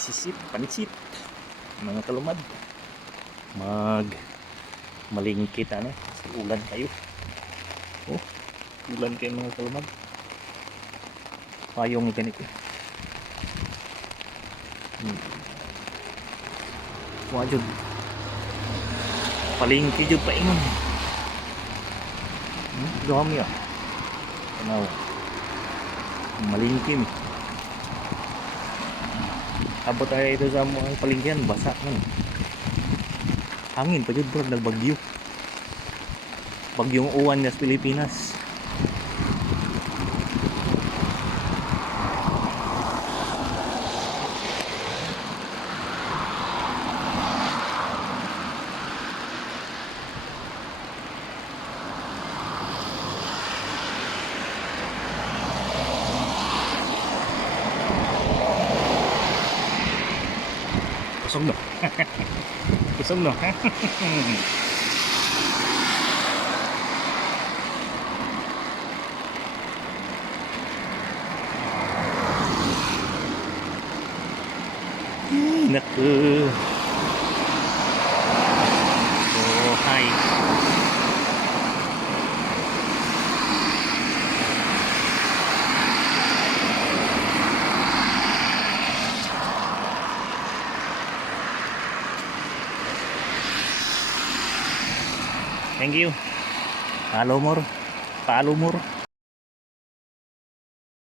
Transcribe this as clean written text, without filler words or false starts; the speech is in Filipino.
Isisit, panisit mga kalumad. Malingkit ano, ulan kayo. Oh, ulan kayo mga kalumad. Payong ganito. Wajud. Palingki jud pa ingon. Dami ah. Tanaw. Malingki mi. Abot tayo ito sa mga palingkihan, basa man. Hangin pa jud bro, nagbagyo. Bagyong uwan sa Pilipinas. Kusog no. Kusog no. Naku. Oh, hi. Thank you. Follow more.